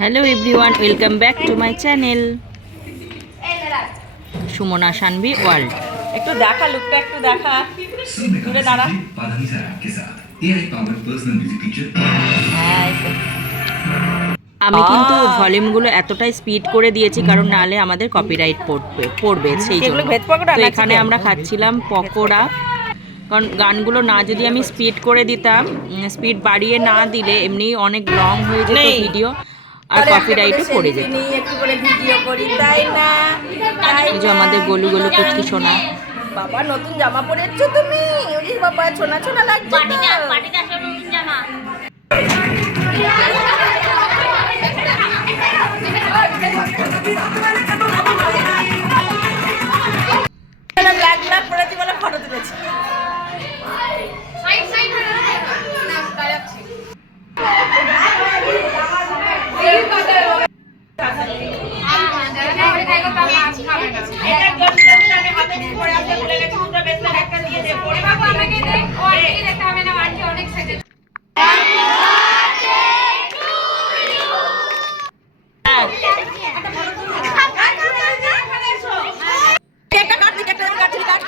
Hello everyone welcome back to my channel Sumana Sanvi world একটু দেখা লুকটা একটু দেখা। দূরে দাঁড়া। আমি কিন্তু ভলিউমগুলো এতটাই স্পিড করে দিয়েছি কারণ নালে আমাদের কপিরাইট পড়বে পড়বে সেই জন্য। এখানে আমরা খাচ্ছিলাম পকোড়া। কারণ গানগুলো না যদি আমি স্পিড করে দিতাম স্পিড বাড়িয়ে না দিলে এমনি অনেক লং হয়ে যেত ভিডিও আর কফি করে পড়ে যেত। একটু করে ভিডিও করি তাই না? তাই এই যে? আমাদের গলু গলু কুচকি সোনা। বাবা নতুন জামা পরেছো তুমি? ওরে বাবা ছোনা ছোনা লাগছে এটা গল্প আমি হাতে নিয়ে পরে আসতে ভুলে গেছি দুটো বেসলেট একটা দিয়ে দে পরে কেকটা কাট কেকটা কাট কাট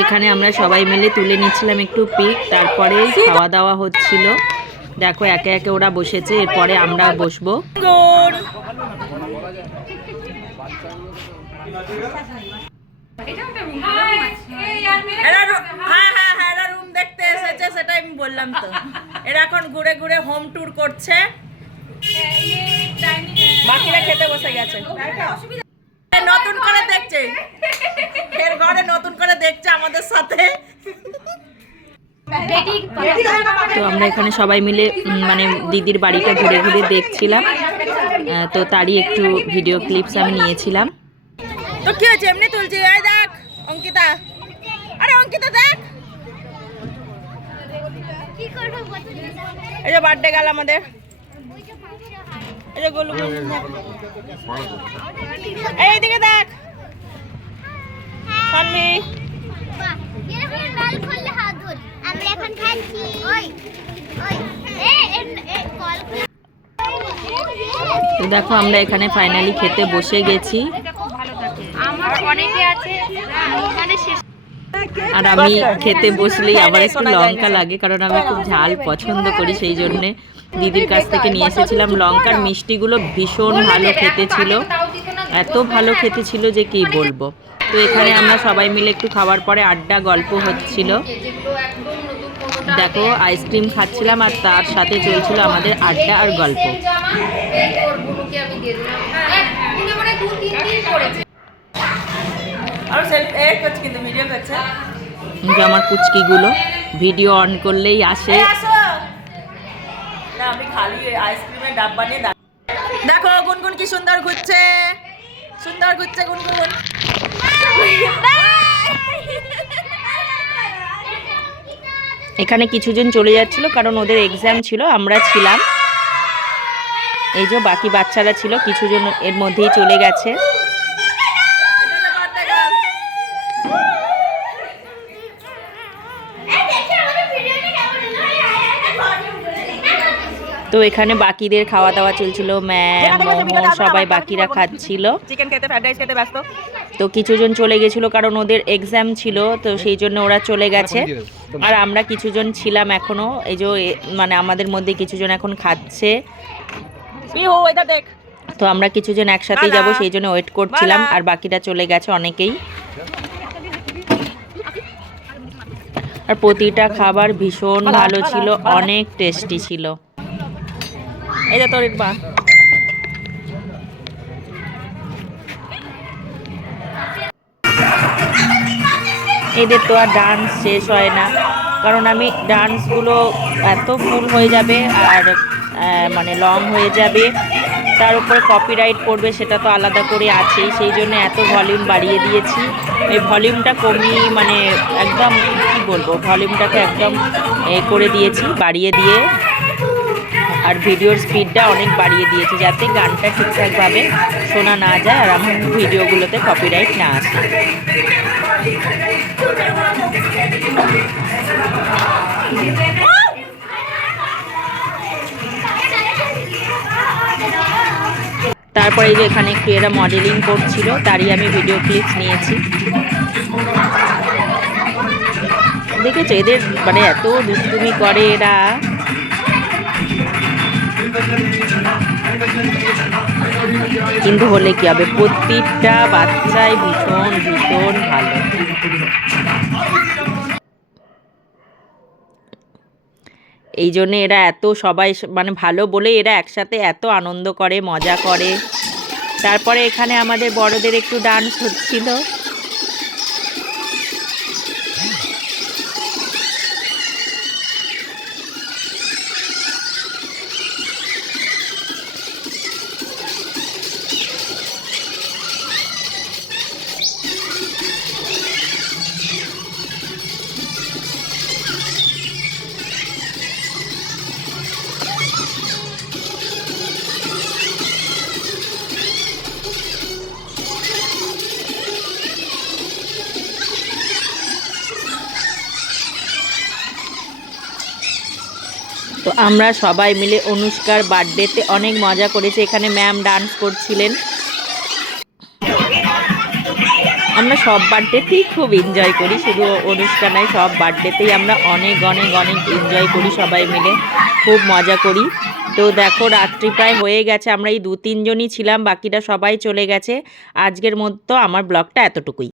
এখানে আমরা সবাই মিলে তুলে নিচ্ছিলাম একটু পিক তারপরে খাওয়া দাওয়া হচ্ছিল। দেখো একে একে ওরা বসেছে এরপরে আমরা বসবো। এরা রু- হ্যাঁ হ্যাঁ হ্যাঁ এরা রুম দেখতে এসেছে সেটাই আমি বললাম তো। এরা এখন ঘুরে ঘুরে হোম ট্যুর করছে। বাকিরা খেতে বসে গেছে। নতুন করে দেখছে এর ঘরে নতুন করে দেখছে আমাদের সাথে তো আমরা এখানে সবাই মিলে মানে দিদির বাড়িটা ঘুরে ঘুরে দেখছিলাম। তো তারই একটু ভিডিও ক্লিপস আমি নিয়েছিলাম। তো কি হয়েছে? এমনি তুলছি। এই দেখ, অঙ্কিতা। আরে অঙ্কিতা, দেখ। এই যে বার্থডে গেল আমাদের। এই যে গোলু এইদিকে দেখ। সানভি আমরা এখন খাচ্ছি ওই ওই। তো দেখো আমরা এখানে ফাইনালি খেতে বসে গেছি। মানে আর আমি খেতে বসলেই আবার একটু লঙ্কা লাগে কারণ আমি খুব ঝাল পছন্দ করি সেই জন্যে দিদির কাছ থেকে নিয়ে এসেছিলাম লঙ্কার মিষ্টিগুলো ভীষণ ভালো খেতে ছিল এত ভালো খেতে ছিল যে কি বলব। তো এখানে আমরা সবাই মিলে একটু খাওয়ার পরে আড্ডা গল্প হচ্ছিল। দেখো আইসক্রিম খাচ্ছিলাম আর তার সাথে চলছিল আমাদের আড্ডা আর গল্প। আর সেলফি এ কিন্তু ভিডিও আমার পুচকিগুলো ভিডিও অন করলেই আসে। এই আসো। না আমি খালি আইসক্রিমের ডাব্বা নিয়ে দেখো গুনগুন কি সুন্দর ঘুরছে। সুন্দর ঘুরছে গুনগুন। এখানে কিছুজন চলে যাচ্ছিল, কারণ ওদের এক্সাম ছিল, আমরা ছিলাম। এই যে বাকি বাচ্চারা ছিল, কিছুজন এর মধ্যেই চলে গেছে। তো এখানে বাকিদের খাওয়া দাওয়া চলছিল ম্যাম মোমো সবাই বাকিরা খাচ্ছিল। চিকেন খেতে ফ্রাইড রাইস খেতে ব্যস্ত। তো কিছুজন চলে গেছিল কারণ ওদের এক্সাম ছিল তো সেই জন্য ওরা চলে গেছে। আর আমরা কিছুজন ছিলাম এখনও এই যে মানে আমাদের মধ্যে কিছুজন এখন খাচ্ছে। দেখ? তো আমরা কিছুজন একসাথেই যাব সেই জন্য ওয়েট করছিলাম। আর বাকিটা চলে গেছে অনেকেই। আর প্রতিটা খাবার ভীষণ ভালো ছিল অনেক টেস্টি ছিল। যে তোর বা এদের তো আর ডান্স শেষ হয় না। কারণ আমি ডান্সগুলো এত ফুল হয়ে যাবে আর মানে লং হয়ে যাবে, তার উপরে কপিরাইট পড়বে সেটা তো আলাদা করে আছেই। সেই জন্য এত ভলিউম বাড়িয়ে দিয়েছি। এই ভলিউমটা কমিয়ে মানে একদম, কি বলব? ভলিউমটাকে একদম এ করে দিয়েছি, বাড়িয়ে দিয়ে। আর ভিডিওর স্পিডটা অনেক বাড়িয়ে দিয়েছে যাতে গানটা ঠিকঠাকভাবে শোনা না যায় আর আমার ভিডিওগুলোতে কপিরাইট না আসে। তারপরে এই যে এখানে একটু এরা মডেলিং করছিল, তারই আমি ভিডিও ক্লিপস নিয়েছি। দেখেছ? এদের মানে এত দুষ্টুমি করে এরা। কিন্তু হলে কি হবে? প্রত্যেকটা বাচ্চাই ভীষণ ভীষণ ভালো। এই জন্যে এরা এত সবাই মানে ভালো বলে এরা একসাথে এত আনন্দ করে, মজা করে। তারপরে এখানে আমাদের বড়দের একটু ডান্স হচ্ছিল। তো আমরা সবাই মিলে অনুষ্কার বার্থডেতে অনেক মজা করেছি। এখানে ম্যাম ডান্স করছিলেন। আমরা সব বার্থডেতেই খুব এনজয় করি, শুধু অনুষ্কা নয়, সব বার্থডেতেই আমরা অনেক অনেক অনেক এনজয় করি সবাই মিলে। খুব মজা করি। তো দেখো, রাত্রি প্রায় হয়ে গেছে, আমরা এই দু তিনজনই ছিলাম বাকিটা সবাই চলে গেছে। আজকের মতো আমার ব্লগটা এতটুকুই।